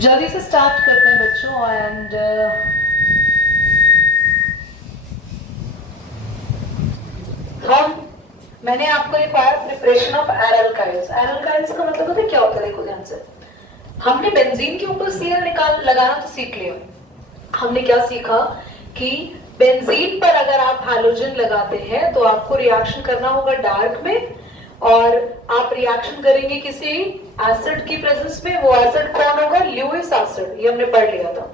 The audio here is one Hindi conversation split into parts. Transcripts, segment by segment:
जल्दी से स्टार्ट करते हैं बच्चों एंड मैंने आपको एक बार प्रिपरेशन ऑफ एल्काइल्स का मतलब होता है क्या होता है, देखो ध्यान से। हमने बेंजीन के ऊपर सीएल निकाल लगाना तो सीख लिया। हमने क्या सीखा कि बेंजीन पर अगर आप हैलोजन लगाते हैं तो आपको रिएक्शन करना होगा डार्क में, और आप रिएक्शन करेंगे किसी एसिड की प्रेजेंस में। वो एसिड कौन होगा? ल्यूइस एसिड, ये हमने पढ़ लिया था।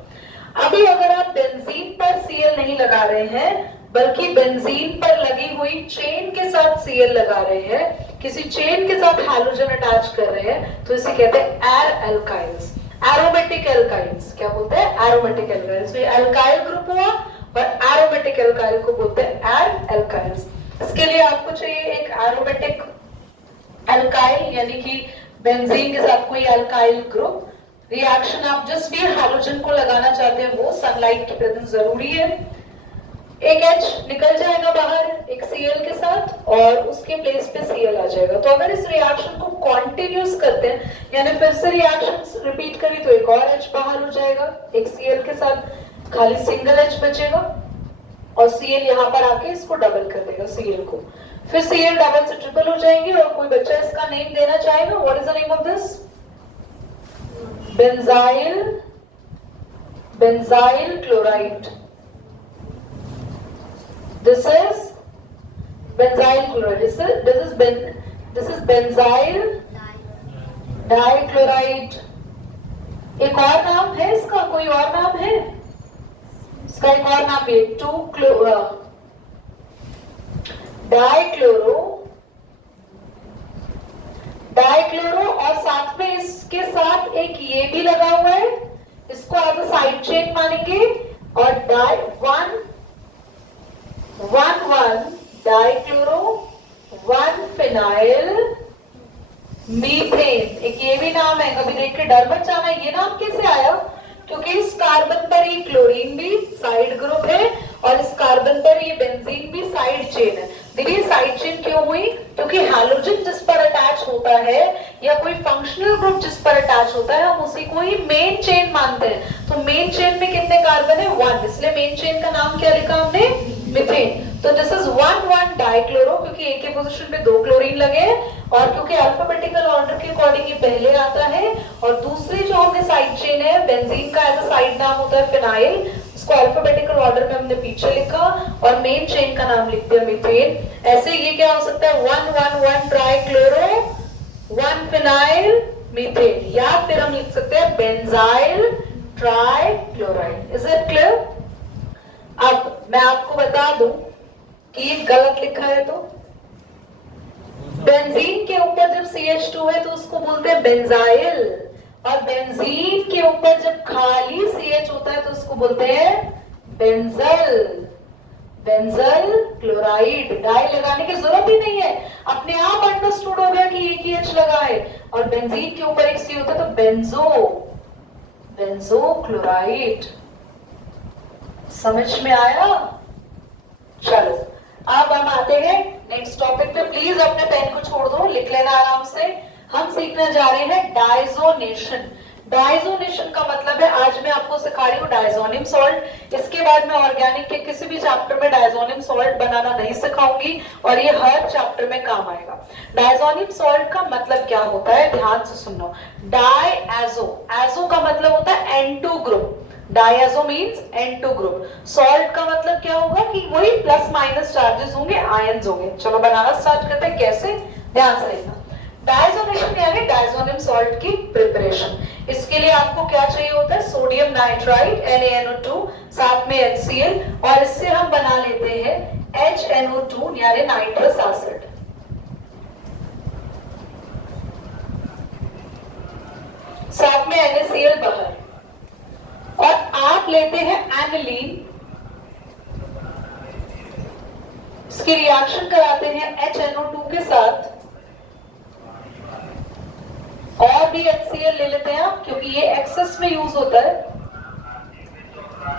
अभी अगर आप बेंजीन पर सीएल नहीं लगा रहे हैं बल्कि बेंजीन पर लगी हुई चेन के साथ सीएल लगा रहे हैं, किसी चेन के साथ हैलोजन अटैच कर रहे हैं, तो इसे कहते हैं एर एल्काइल्स, एरोमेटिक एल्काइल्स। क्या बोलते हैं? एरोमेटिक एल्काइल्स। ये एल्काइल ग्रुप हुआ और एरोमेटिक एल्काइल को बोलते हैं एर एल्काइल्स। इसके लिए आपको चाहिए एक एरोमेटिक एल्काइल, यानी कि बेंजीन के साथ कोई एल्काइल ग्रुप। रिएक्शन आप जिस भी हैलोजन को लगाना चाहते हैं वो सनलाइट की प्रेजेंस जरूरी है। एक H निकल जाएगा बाहर एक Cl के साथ और उसके प्लेस पे Cl आ जाएगा। तो अगर इस रिएक्शन को कॉन्टिन्यूस करते हैं, यानी फिर से रिएक्शन रिपीट करी, तो एक और H बाहर हो जाएगा एक Cl के साथ, खाली सिंगल H बचेगा और Cl यहाँ पर आके इसको डबल कर देगा Cl को। फिर Cl डबल से ट्रिपल हो जाएंगे और कोई बच्चा इसका नेम देना चाहेगा? What is the name of this? Benzyl chloride. This is benzyl chloride. This is benzyl dichloride. एक और नाम है इसका? कोई और नाम है इसका? एक और नाम भी, डाइक्लोरो, और साथ में इसके साथ एक ये भी लगा हुआ है, इसको एज अ साइड चेन मानेंगे। और one dichloro, one phenyl methane. एक ये भी नाम है, कभी देख के डर मत जाना ये नाम कैसे आया, क्योंकि इस कार्बन पर ये क्लोरीन भी साइड ग्रुप है और इस कार्बन पर ये बेंजीन भी साइड चेन है। देखिए साइड चेन क्यों हुई? क्योंकि हैलोजन जिस पर अटैच होता है या कोई फंक्शनल ग्रुप जिस पर अटैच होता है, हम उसी को ही मेन चेन मानते हैं। तो मेन चेन में कितने कार्बन है? 1, इसलिए मेन चेन का नाम क्या लिखा हमने? मीथेन। तो दिस इज 1,1 डाइक्लोरो, क्योंकि एक के पोजीशन पे 2 क्लोरीन लगे हैं और क्योंकि अल्फाबेटिकल ऑर्डर के अकॉर्डिंग ये पहले आता है। और दूसरी जो हमने साइड चेन है बेंजीन का एज अ साइड नाम होता है फिनाइल, इसको अल्फाबेटिकल ऑर्डर में हमने पीछे लिखा और मेन चेन का नाम लिख दिया मीथेन। ऐसे ये क्या हो सकता है? 1,1,1 ट्राइक्लोरो, 1 फिनाइल मीथेन, या फिर हम लिख सकते हैं benzyl trichloride. Is it clear? अब मैं आपको बता दूं कि ये गलत लिखा है। तो बेंजीन के ऊपर जब CH2 है तो उसको बोलते हैं बेंजाइल, और बेंजीन के ऊपर जब खाली CH होता है तो उसको बोलते हैं बेंजल, बेंजल क्लोराइड। डाई लगाने की जरूरत ही नहीं है, अपने आप अंडरस्टूड हो गया कि एक ही H लगा है और बेंजीन के ऊपर एक C होता है तो बेंजो क्लोराइड। समझ में आया? चलो अब हम आते हैं नेक्स्ट टॉपिक पे। प्लीज अपने पेन को छोड़ दो, लिख लेना आराम से। हम सीखने जा रहे हैं डाइजोनेशन। डाइजोनेशन का मतलब है, आज मैं आपको सिखा रही हूँ डाइजोनियम सॉल्ट। इसके बाद मैं ऑर्गेनिक के किसी भी चैप्टर में डाइजोनियम सॉल्ट बनाना नहीं सिखाऊंगी और ये हर चैप्टर में काम आएगा। डाइजोनियम सॉल्ट का मतलब क्या होता है, ध्यान से सुनो। डाइएजो, एजो का मतलब होता है N2 group, diazo means N2 group. Salt का मतलब क्या होगा कि वही प्लस माइनस चार्जेस होंगे, आयंस होंगे। चलो बनाना स्टार्ट करते हैं, कैसे, ध्यान से देखना। डाइजोनेशन यानी डाइजोनियम सॉल्ट की प्रिपरेशन। इसके लिए आपको क्या चाहिए होता है? सोडियम नाइट्राइड NaNO2, साथ में HCl, और इससे हम बना लेते हैं HNO2 यानी नाइट्रस एसिड। साथ में NaCl बाहर, और आप लेते हैं एनिलीन, इसकी रिएक्शन कराते हैं HNO2 के साथ, और भी HCl ले लेते हैं आप, क्योंकि ये एक्सेस में यूज होता है।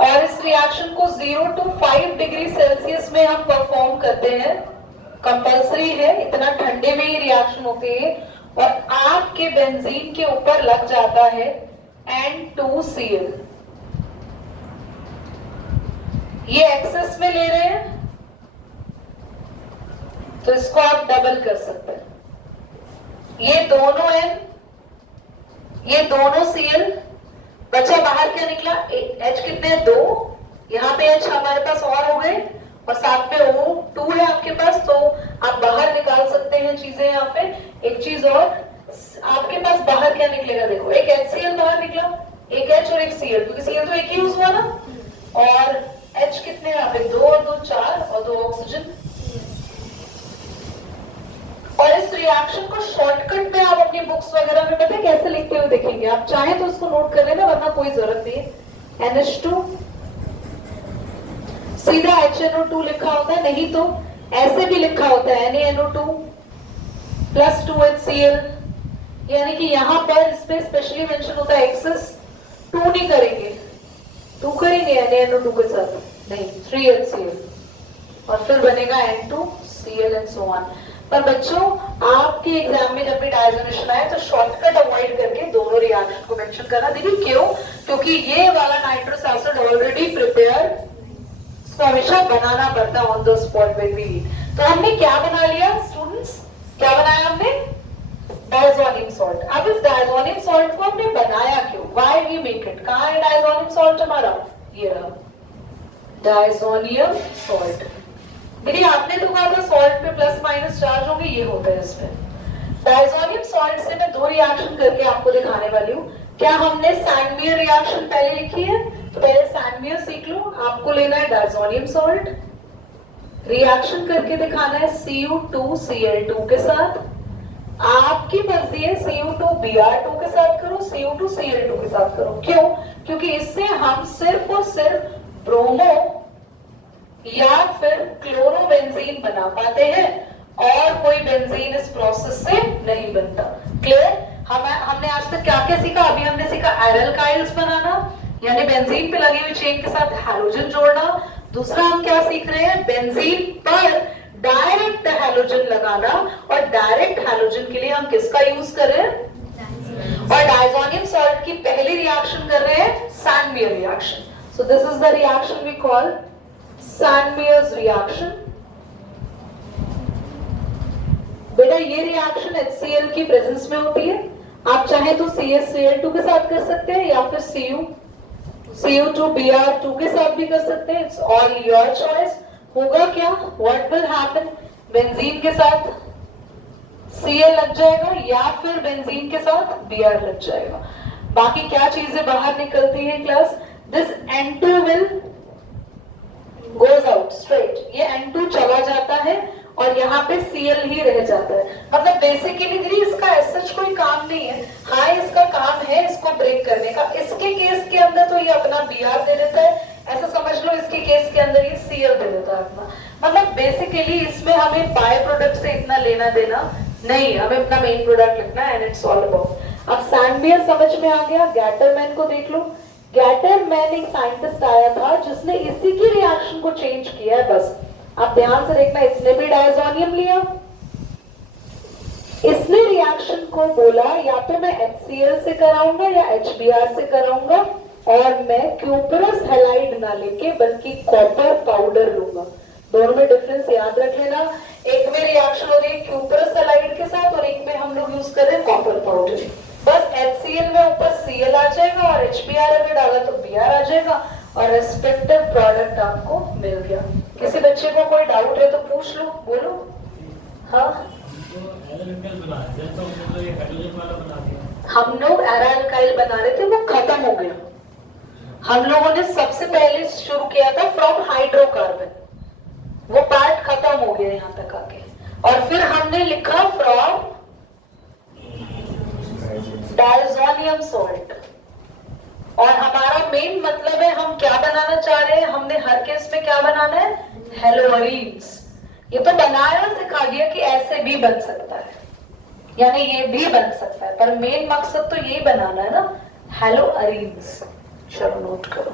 और इस रिएक्शन को 0 to 5 डिग्री सेल्सियस में हम परफॉर्म करते हैं, कंपल्सरी है, इतना ठंडे में ही रिएक्शन होती है। और आपके बेंजीन के ऊपर लग जाता है N2Cl, ये एक्सेस में ले रहे हैं तो इसको आप डबल कर सकते हैं। ये दोनों N, ये दोनों Cl, बचा बाहर क्या निकला, H कितने, 2, यहाँ पे H हमारे पास और हो गए और साथ में O2 है आपके पास, तो आप बाहर निकाल सकते हैं चीजें यहाँ पे। एक चीज और, आपके पास बाहर क्या निकलेगा, देखो एक HCl बाहर निकला, एक H और एक Cl, क्योंकि Cl तो एक ही यूज हुआ ना, और H कितने यहाँ पे, 2 और 2 4 और 2 ऑक्सीजन। और इस रिएक्शन को शॉर्टकट में आप अपनी बुक्स वगैरह में पता है कैसे लिखते हुए देखेंगे, आप चाहे तो उसको नोट कर लेना, वरना कोई जरूरत नहीं है। NH2 सीधा HNO2 लिखा होता है, नहीं तो ऐसे भी लिखा होता है NaNO2 प्लस 2HCl, यानी कि यहाँ पर इसमें स्पेशली मेंशन होता है एक्सेस 2 नहीं करेंगे, 2 करेंगे NaNO2 के साथ, नहीं 3HCl और फिर बनेगा N2Cl एंड सो ऑन। पर बच्चों आपके एग्जाम में जब भी डायजोनेशन आए तो शॉर्टकट अवॉइड करके दोनों रिएक्शन को मेंशन करना। देखिए क्यों, क्योंकि ये वाला नाइट्रस एसिड ऑलरेडी प्रिपेयर, इसको हमेशा बनाना पड़ता है on the spot when we need. तो हमने क्या बना लिया स्टूडेंट्स, क्या बनाया हमने, डायजोनियम सॉल्ट। अब इस डायजोनियम सॉल्ट को हमने बनाया क्यों, व्हाई वी मेक इट, कहां है डायजोनियम सॉल्ट हमारा, ये रहा डायजोनियम सॉल्ट। देखिए आपने तो कहा था सॉल्ट पे प्लस माइनस चार्ज होंगे, ये होता है इसमें। डायजोनियम सॉल्ट से मैं 2 रिएक्शन करके आपको दिखाने वाली हूँ। क्या हमने सैंडमियर रिएक्शन पहले लिखी है, तो पहले सैंडमियर सीख लो। आपको लेना है डायजोनियम सॉल्ट, रिएक्शन करके दिखाना है Cu2Cl2 के साथ। आपकी मर्जी है Cu2Br2 के साथ करो, Cu2Cl2 के साथ करो। क्यों, क्योंकि इससे हम सिर्फ और सिर्फ ब्रोमो या फिर क्लोरोबेंजीन बना पाते हैं और कोई बेंजीन इस प्रोसेस से नहीं बनता। क्लियर, हमने आज तक क्या क्या सीखा, अभी हमने सीखा एरल्काइल्स बनाना, यानी बेंजीन पे लगी हुई चेन के साथ हैलोजन जोड़ना। दूसरा हम क्या सीख रहे हैं, बेंजीन पर डायरेक्ट हैलोजन लगाना, और डायरेक्ट हैलोजन के लिए हम किसका यूज कर रहे हैं, और डायजोनियम सॉल्ट की पहली रिएक्शन कर रहे हैं Sandmeyer reaction. So this is the reaction we call Sandmeyer's reaction. बेटा ये रिएक्शन HCl की प्रेजेंस में होती है, आप चाहे तो CaCl2 के साथ कर सकते हैं या फिर Cu2Br2 के साथ भी कर सकते हैं, इट्स ऑल योर चॉइस। होगा क्या, व्हाट विल हैपन, बेंजीन के साथ Cl लग जाएगा या फिर बेंजीन के साथ Br लग जाएगा। बाकी क्या चीजें बाहर निकलती है class, this N2 will goes out straight, ये N2 चला जाता है और यहाँ पे Cl ही रह जाता है। मतलब बेसिकली इसका ऐसा कोई काम नहीं है, हाँ इसका काम है इसको ब्रेक करने का। इसके केस के अंदर तो ये अपना Br दे देता है, ऐसा समझ लो इसके केस के अंदर ये Cl दे देता है अपना। मतलब बेसिकली इसमें हमें बाय प्रोडक्ट से इतना लेना देना नहीं, हमें अपना मेन प्रोडक्ट लिखना है एंड इट्स ऑल अबाउट। अब सैंडमियर समझ में आ गया, गैटरमैन को देख लो। गैटरमैन एक साइंटिस्ट आया था जिसने इसी की रिएक्शन को चेंज किया है, बस आप ध्यान से देखना। इसने भी डायजोनियम लिया, इसने रिएक्शन को बोला या तो मैं HCl से कराऊंगा या HBr से कराऊंगा, और मैं क्यूपरस हैलाइड ना लेके बल्कि कॉपर पाउडर लूंगा। दोनों में डिफरेंस याद रख लेना, एक में रिएक्शन हो रही है क्यूपरस हैलाइड के साथ और एक में हम लोग यूज कर रहे हैं कॉपर पाउडर। बस HCl में ऊपर Cl आ जाएगा और HBr अगर डाला तो Br आ जाएगा और रेस्पेक्टिव प्रोडक्ट आपको मिल गया। किसी बच्चे को कोई डाउट है तो पूछ लो, बोलो। हाँ हम लोग एराल्काइल बना रहे थे, वो खत्म हो गया। हम लोगों ने सबसे पहले शुरू किया था फ्रॉम हाइड्रोकार्बन, वो पार्ट खत्म हो गया यहाँ तक आके, और फिर हमने लिखा फ्रॉम डायजोनियम सॉल्ट। और हमारा मेन मतलब है हम क्या बनाना चाह रहे हैं, हमने हर केस में क्या बनाना है, हेलोअरीन्स। ये तो बनाया सिखा दिया कि ऐसे भी बन सकता है, यानी ये भी बन सकता है, पर मेन मकसद तो ये बनाना है ना, हेलोअरीन्स। चलो नोट करो।